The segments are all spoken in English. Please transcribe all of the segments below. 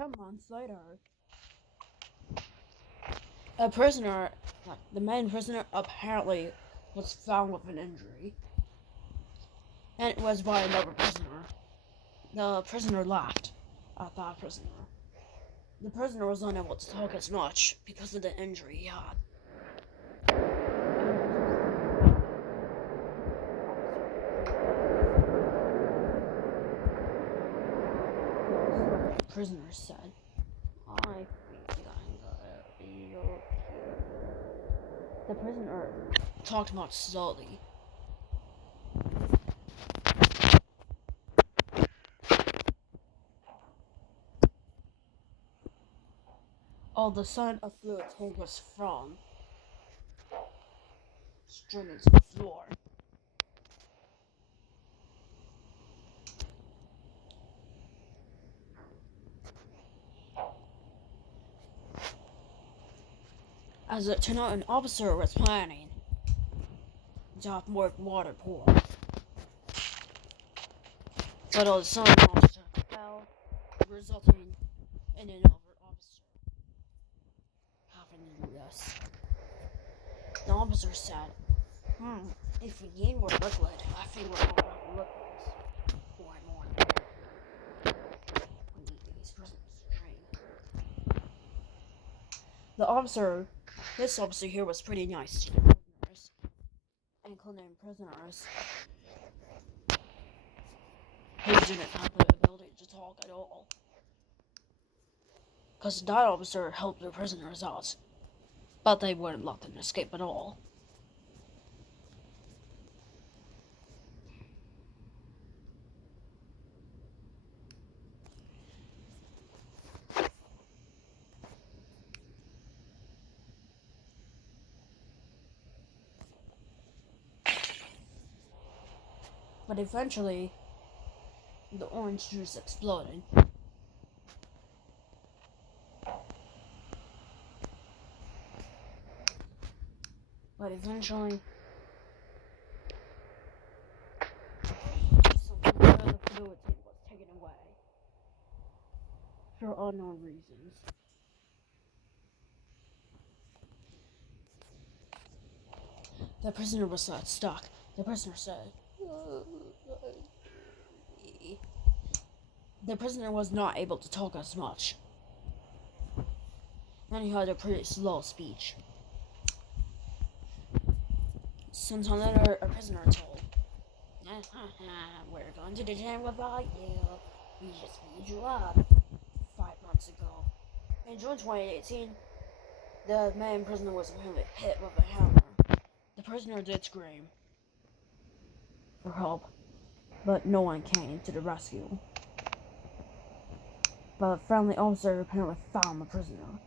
10 months later, a prisoner, the main prisoner, apparently was found with an injury. And it was by another prisoner. The prisoner laughed at that prisoner. The prisoner was unable to talk as much because of the injury he had. The prisoner said, "I think I'm gonna be okay." The prisoner talked much slowly. All the sun a fluid tank was from strewn into the floor. As it turned out, an officer was planning to have more water poured. But all the sun officer fell, resulting in another officer having to do this. The officer said, if we need more liquid, I think we're going to have liquids. More and more. We need these prisoners to drink. This officer here was pretty nice to the prisoners, including prisoners who didn't have the ability to talk at all. Because that officer helped the prisoners out, but they wouldn't let them escape at all. But eventually, the orange juice exploded. But eventually, some of the fluid was taken away for unknown reasons. The prisoner was stuck. The prisoner said, the prisoner was not able to talk as much, and he had a pretty slow speech. Sometime later, a prisoner told, "We're going to the gym without you. We just beat you up 5 months ago." In June 2018, the main prisoner was apparently hit with a hammer. The prisoner did scream for help, but no one came to the rescue. But a friendly officer apparently found the prisoner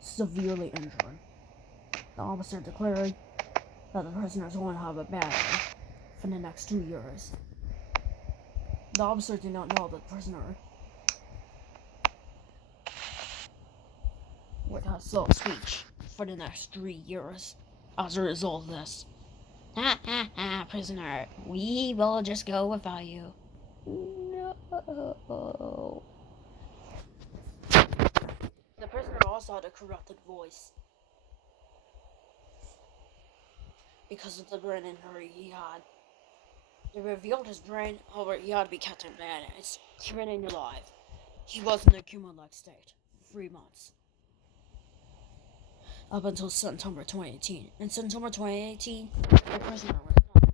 severely injured. The officer declared that the prisoner is going to have a battle for the next 2 years. The officer did not know that the prisoner would have slow speech for the next 3 years as a result of this. Prisoner, we will just go without you. No. The prisoner also had a corrupted voice because of the brain injury he had. It revealed his brain, however, he had to be kept in band-aids to remain alive. He was in a coma-like state for 3 months. Up until September 2018. In September 2018, the prisoner was not alive.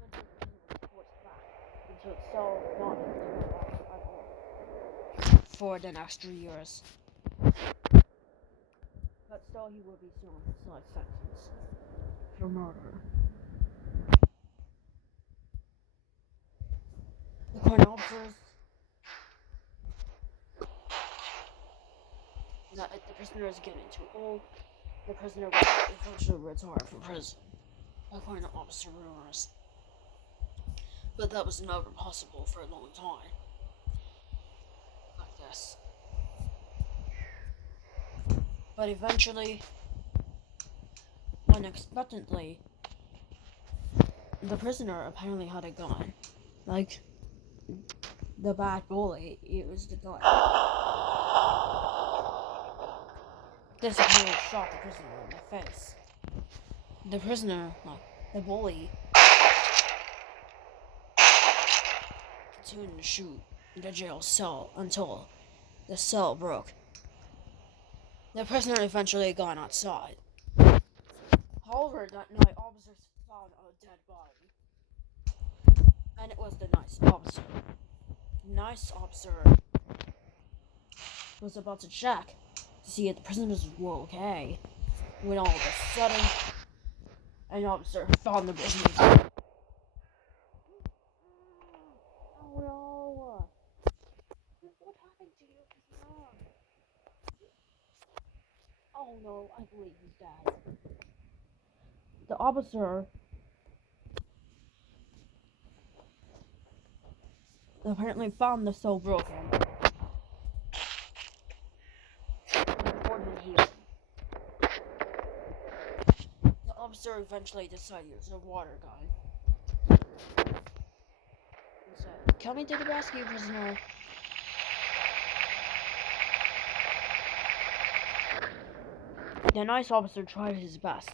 The prisoner was forced back into its cell, not able to go back at all for the next 3 years. But still, he will be serving his life sentence for murder. The court officers that if the prisoner is getting too old, the prisoner will eventually retire from prison, according to officer rumors. But that was never possible for a long time. Like this. But eventually, unexpectedly, the prisoner apparently had a gun. Like, the bad bully, it was the gun. This apparently shot the prisoner in the face. The prisoner, the bully, continued to shoot the jail cell until the cell broke. The prisoner eventually got outside. However, that night, officers found a dead body. And it was the nice officer. The nice officer was about to check to see if the prisoners were okay, when all of a sudden, an officer found the prisoners. Oh no! What happened to you, prisoner? Oh no, I believe he's dead. The officer apparently found the cell broken. The officer eventually decided to use a water gun. He said, "Coming to the rescue, prisoner." The nice officer tried his best.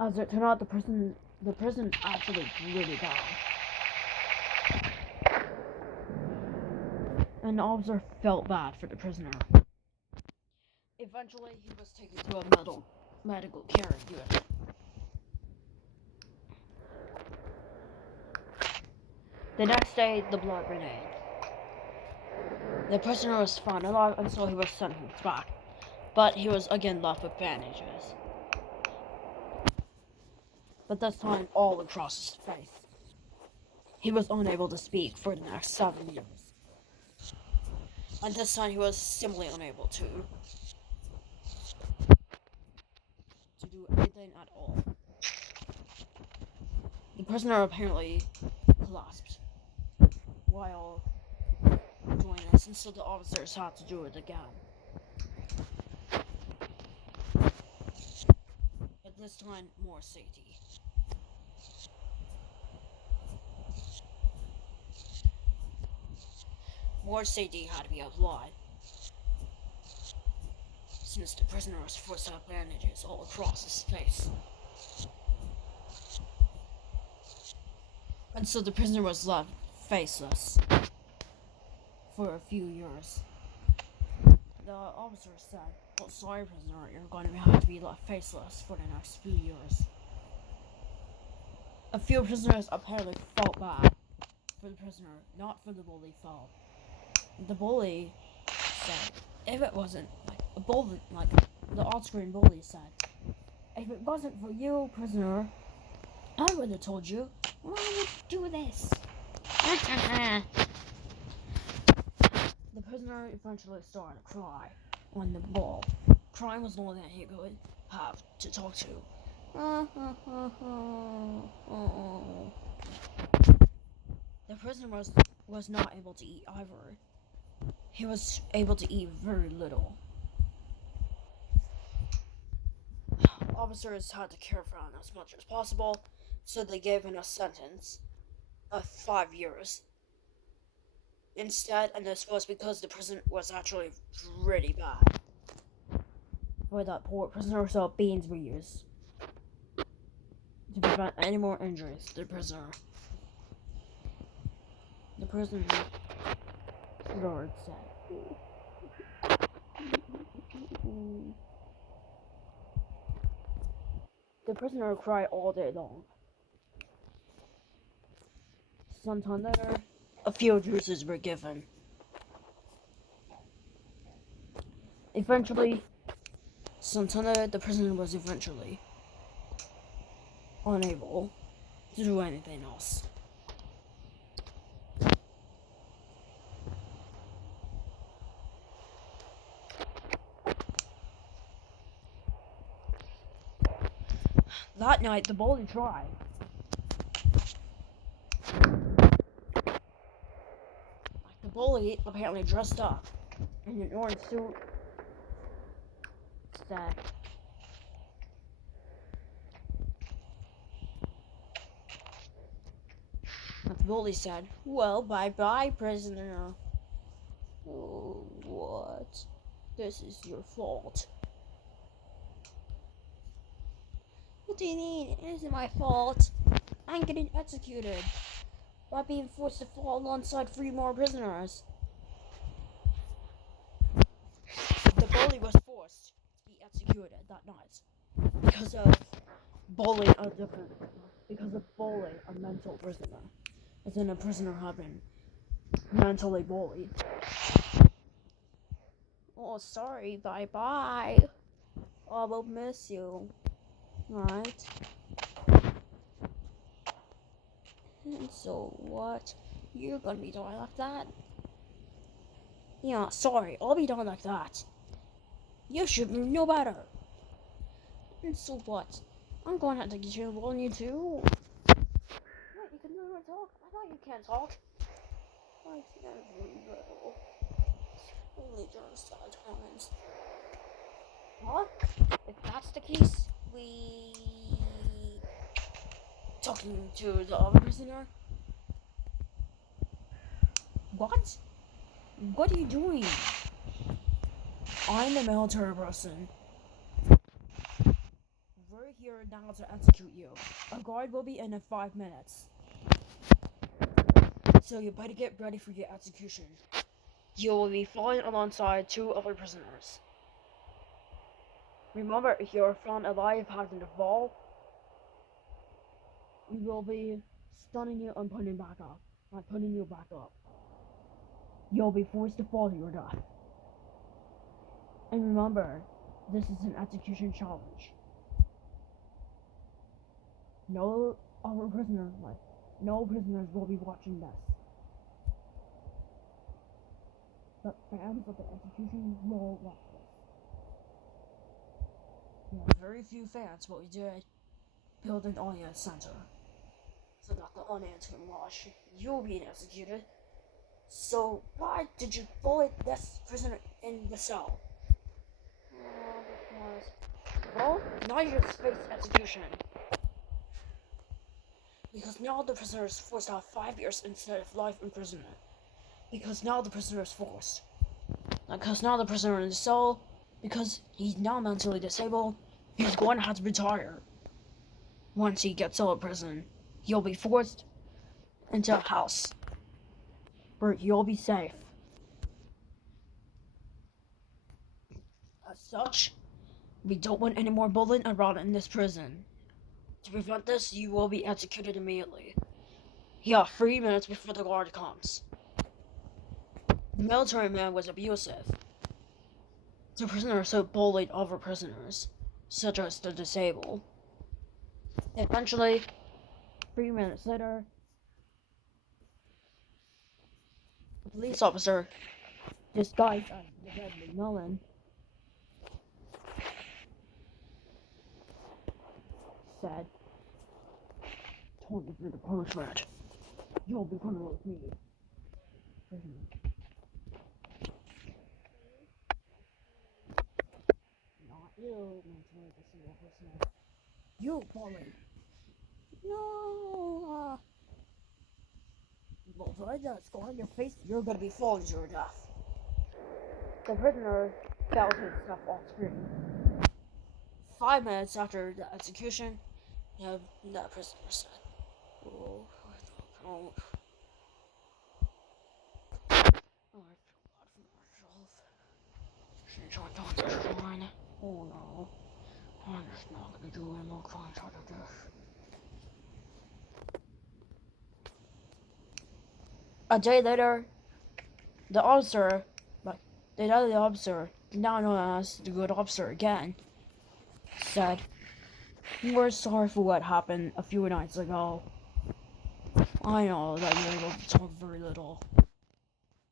As it turned out, the prison actually really bad. And the officer felt bad for the prisoner. Eventually, he was taken to a medical care unit. The next day, the blood remained. The prisoner was found alive until he was sentenced back, but he was again left with bandages. But this time, all across his face. He was unable to speak for the next 7 years. And this time, he was simply unable to do anything at all. The prisoner apparently collapsed while doing this, and so the officers had to do it again. But this time, more safety. More safety had to be applied, since the prisoner was forced to have bandages all across his face. And so the prisoner was left faceless for a few years. The officer said, "Well, sorry, prisoner, you're going to have to be left faceless for the next few years." A few prisoners apparently felt bad for the prisoner, not for the bully fault. The bully said, if it wasn't, a bully, the on-screen bully said, "If it wasn't for you, prisoner, I would have told you. Why would you do this?" The prisoner eventually started to cry on the ball. Crying was all that he could have to talk to. The prisoner was not able to eat either. He was able to eat very little. Officers had to care for him as much as possible, so they gave him a sentence of 5 years instead, and this was because the prison was actually pretty bad. For that poor prisoner, so beans were used to prevent any more injuries to the prisoner. The prisoner Lord said, the prisoner cried all day long. Sometime later, a few juices were given. Eventually, sometime later, the prisoner was eventually unable to do anything else. That night, the bully tried. The bully apparently dressed up in an orange suit. Said, the bully said, "Well, bye-bye, prisoner." Oh, what? This is your fault. What do you mean? It isn't my fault. I'm getting executed by being forced to fall alongside 3 more prisoners. The bully was forced to be executed that night because of bullying a mental prisoner. As in a prisoner had been mentally bullied. Oh, sorry, bye-bye. I will miss you. Right? And so what? You're gonna be doing like that? Yeah, sorry, I'll be doing like that. You should know better. And so what? I'm going to have to get you on you too. What, you can never talk? I thought you can't talk. I can't very well. Only during sad times. What? If that's the case, we... talking to the other prisoner? What? What are you doing? I'm a military person. We're here now to execute you. A guard will be in 5 minutes. So you better get ready for your execution. You will be falling alongside 2 other prisoners. Remember, if you're found alive having to fall, we will be stunning you and putting you back up. You'll be forced to fall to your death. And remember, this is an execution challenge. No prisoners will be watching this. But fans of the execution will watch this. We have very few fans, but we did build an audience center so that the audience can watch you being executed. So why did you bully this prisoner in the cell? Well, now you just face execution. Because now the prisoner is forced to have 5 years instead of life imprisonment. Because now the prisoner is forced. Because now the prisoner in the cell, because he's now mentally disabled, he's going to have to retire. Once he gets out of prison, he'll be forced into a house where you'll be safe. As such, we don't want any more bullying around in this prison. To prevent this, you will be executed immediately. You have 3 minutes before the guard comes. The military man was abusive. The prisoner so bullied other prisoners, such as the disabled. Eventually, 3 minutes later, a police officer, disguised as the Deadly Melon, said, "Time for the punishment. You'll be coming with me." Not you, mentally disabled prisoner. You bully. No. Well, if I just go on your face, you're gonna be falling to your death. The prisoner fell to himself off screen. 5 minutes after the execution, the prisoner said, "Oh, I feel bad for myself. Since I don't decline, oh no, I'm just not gonna do any more crimes out of this." A day later, the officer, now known as the good officer again, said, "We're sorry for what happened a few nights ago. I know that you're able to talk very little,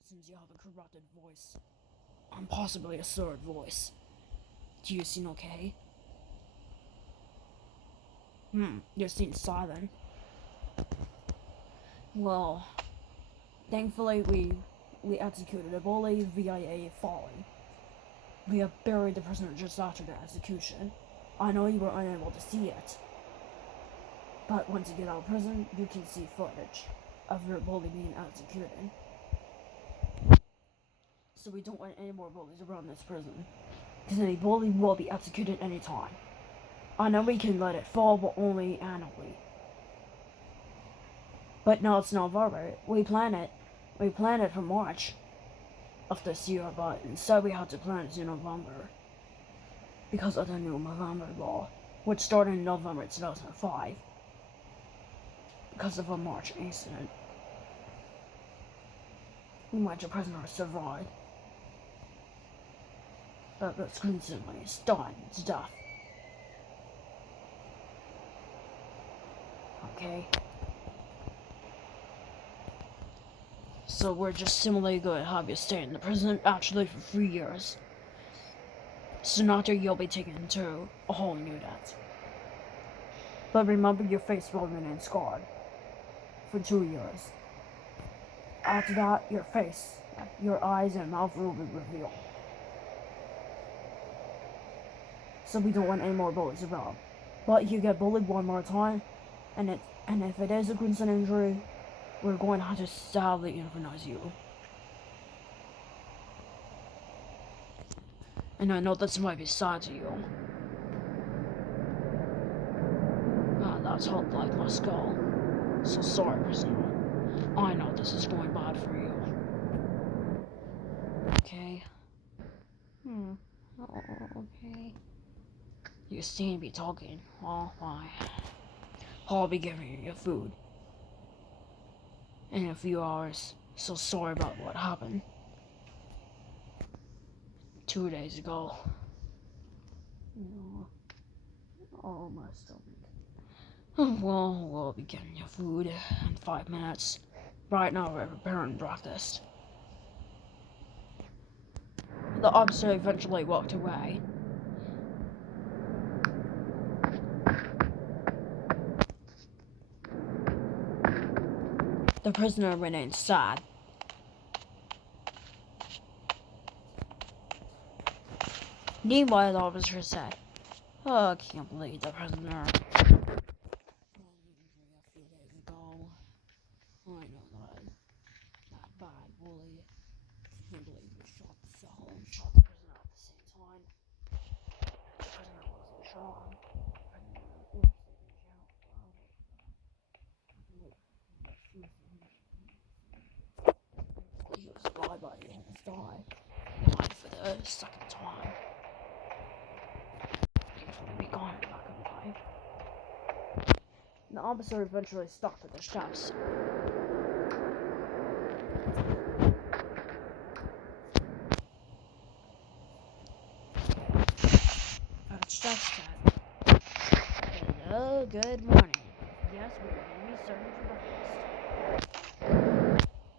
since you have a corrupted voice, and possibly a slurred voice. Do you seem okay?" You seem silent. Well, thankfully we executed a bully via a folly. We have buried the prisoner just after the execution. I know you were unable to see it, but once you get out of prison, you can see footage of your bully being executed. So we don't want any more bullies around this prison. Because any bully will be executed anytime. I know we can let it fall, but only annually. But now it's November. We plan it for March of this year, but instead we had to plan it in November. Because of the new November law, which started in November 2005. Because of a March incident. In which a prisoner survived. But was instantly stunned to death. Okay. So we're just simply going to have you stay in the prison actually for 3 years. Soon after you'll be taken to a whole new unit. But remember your face will remain scarred for 2 years. After that, your face, your eyes and mouth will be revealed. So we don't want any more bullies around. But if you get bullied one more time, and if it is a gruesome injury, we're going to have to sadly euthanize you. And I know this might be sad to you. That's how life must go. So sorry, prisoner. I know this is going bad for you. Okay. Oh, okay. You seem to be talking. Oh, why? I'll be giving you food in a few hours. So sorry about what happened 2 days ago. Oh, my stomach. Well, we'll be getting you food in 5 minutes. Right now, we're preparing breakfast. The officer eventually walked away. The prisoner remained sad. Meanwhile, the officer said, "Oh, I can't believe the prisoner had an injury a few days ago. I know that bad bully. I can't believe we shot the cell and shot the prisoner at the same time. The prisoner wasn't shot. He was alive, but he almost died for the second time. He was going to be gone back alive." The officer eventually stopped at the steps. At the steps said, "Hello, good morning. Yes, we're going to be serving for breakfast.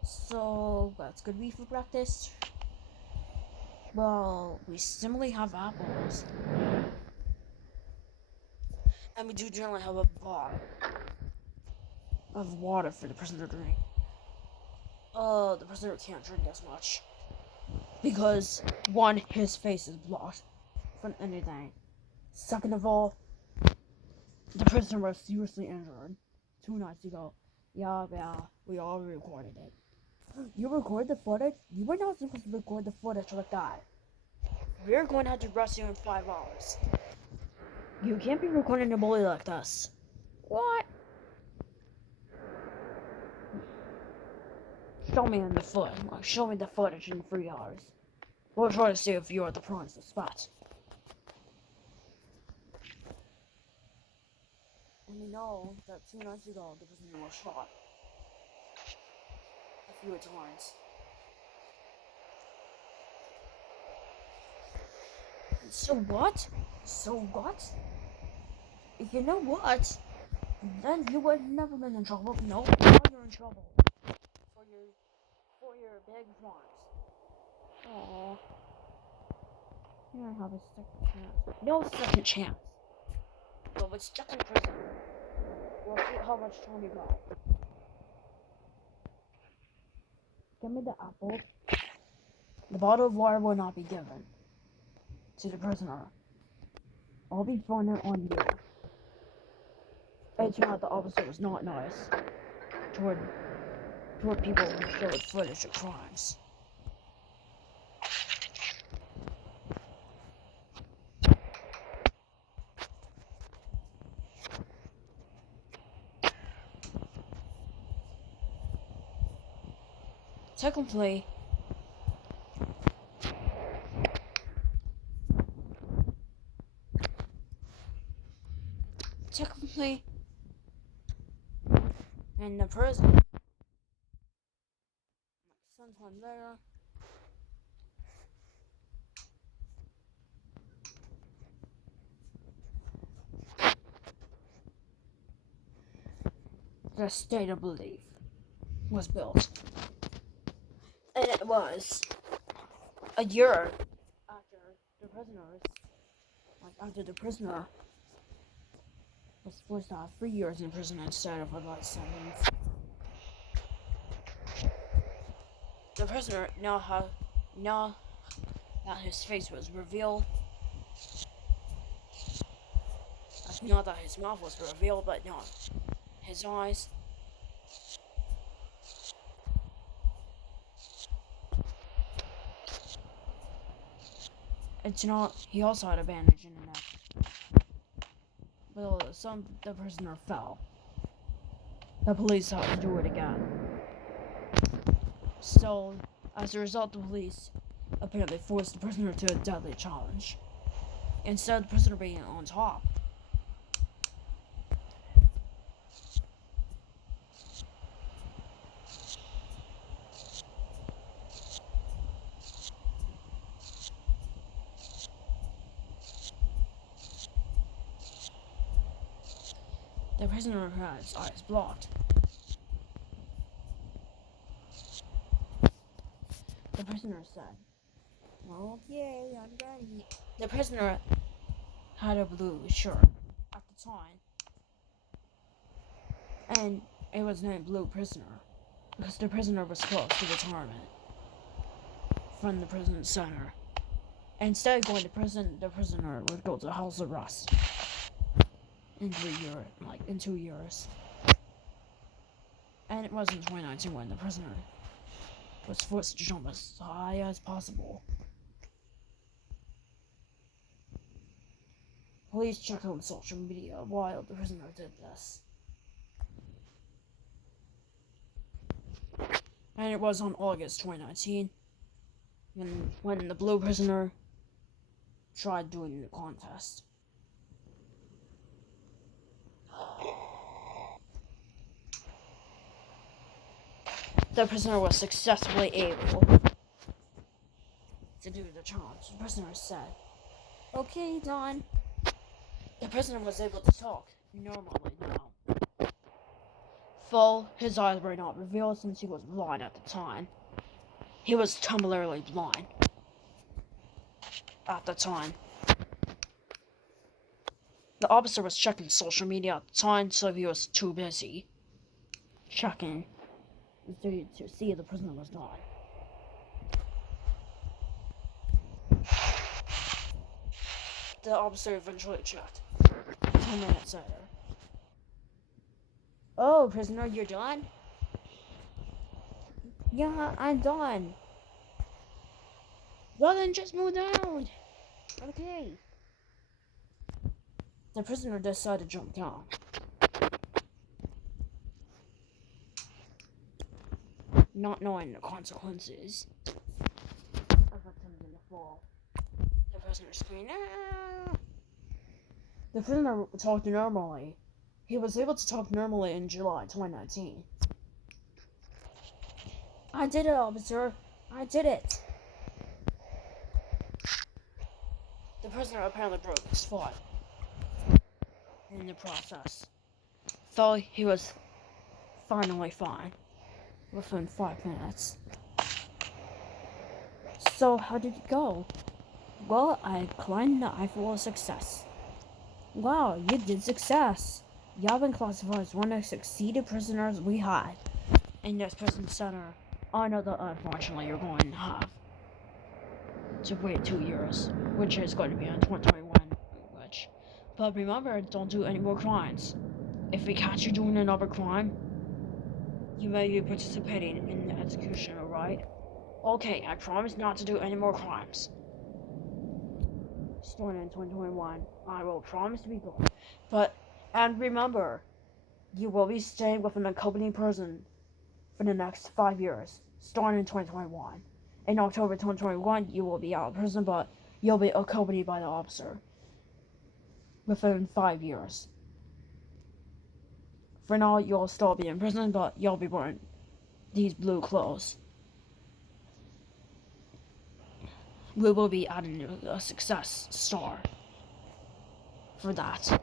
So, what's good to be for breakfast? Well, we simply have apples. And we do generally have a bottle of water for the prisoner to drink. The prisoner can't drink as much. Because, one, his face is blocked from anything. Second of all, the prisoner was seriously injured 2 nights ago. Yeah, we all recorded it. You recorded the footage? You were not supposed to record the footage like that. We're going to have to arrest you in 5 hours. You can't be recording a bully like this. What? Show me the footage in 3 hours. We'll try to see if you're the prime suspect. And we know that 2 nights ago, the prisoner was shot a few times. So what? You know what? Then you would never been in trouble. No, now you're in trouble. For your big crimes. Aww. You don't have a second chance. No second chance. You'll be stuck in prison. We'll see how much time you got. Give me the apple. The bottle of water will not be given to the prisoner. I'll be throwing it on you. It turned out the officer was not nice toward people who showed footage of crimes. technically, in the prison, sometime later, the state of belief was built. And it was a year after the prisoner was supposed to have 3 years in prison instead of a life sentence. The prisoner, now that his face was revealed, not that his mouth was revealed, but not his eyes. It's not. He also had a bandage in the neck. But the prisoner fell. The police had to do it again. So, as a result, the police apparently forced the prisoner to a deadly challenge. Instead of the prisoner being on top, the prisoner had his eyes blocked. The prisoner said, "Okay, I'm ready." The prisoner had a blue shirt at the time, and it was named Blue Prisoner because the prisoner was close to retirement from the prison center. Instead of going to prison, the prisoner would go to house arrest in 2 years. And it was in 2019 when the prisoner was forced to jump as high as possible. Police checked on social media while the prisoner did this. And it was on August 2019 when the blue prisoner tried doing the contest. The prisoner was successfully able to do the challenge. The prisoner said, "Okay, Don." The prisoner was able to talk normally now. Though his eyes were not revealed since he was blind at the time. He was temporarily blind at the time. The officer was checking social media at the time, so he was too busy checking to see if the prisoner was gone. The officer eventually checked. 10 minutes later. "Oh, prisoner, you're done?" "Yeah, I'm done." "Well, then just move down." "Okay." The prisoner decided to jump down. Not knowing the consequences of attempting to fall. The prisoner screamed, "Ah!" The prisoner talked normally. He was able to talk normally in July 2019. "I did it, officer. I did it." The prisoner apparently broke his foot in the process, though he was finally fine within 5 minutes. "So how did it go?" "Well, I climbed the Effiel of Success." "Wow, you did success. You have been classified as one of the succeeded prisoners we had in this prison center. I know that unfortunately you're going to have to wait 2 years, which is going to be in 2021. But remember, don't do any more crimes. If we catch you doing another crime, you may be participating in the execution, alright? Okay, I promise not to do any more crimes. Starting in 2021, I will promise to be good. And remember, you will be staying within a company prison for the next 5 years. starting in 2021. In October 2021, you will be out of prison, but you'll be accompanied by the officer within 5 years. For now, you'll still be in prison, but you'll be wearing these blue clothes. We will be adding a success star for that.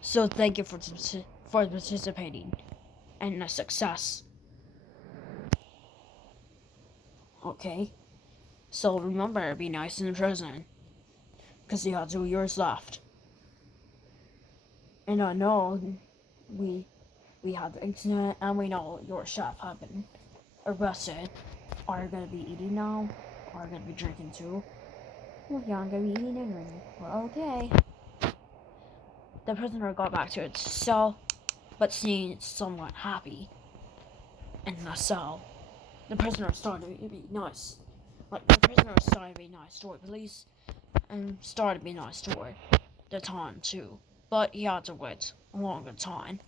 So thank you for participating in a success. Okay? So remember, be nice in prison. Because you have 2 years left. And I know we had the internet, and we know your chef have been arrested. Are you gonna be eating now? Are you gonna be drinking too? Well, yeah, I'm gonna be eating and drinking. Well, okay. The prisoner got back to its cell, but seemed somewhat happy in the cell. The prisoner started to be nice. Like, the prisoner started to be nice toward police, and started to be nice toward the time too. But he had to wait a longer time.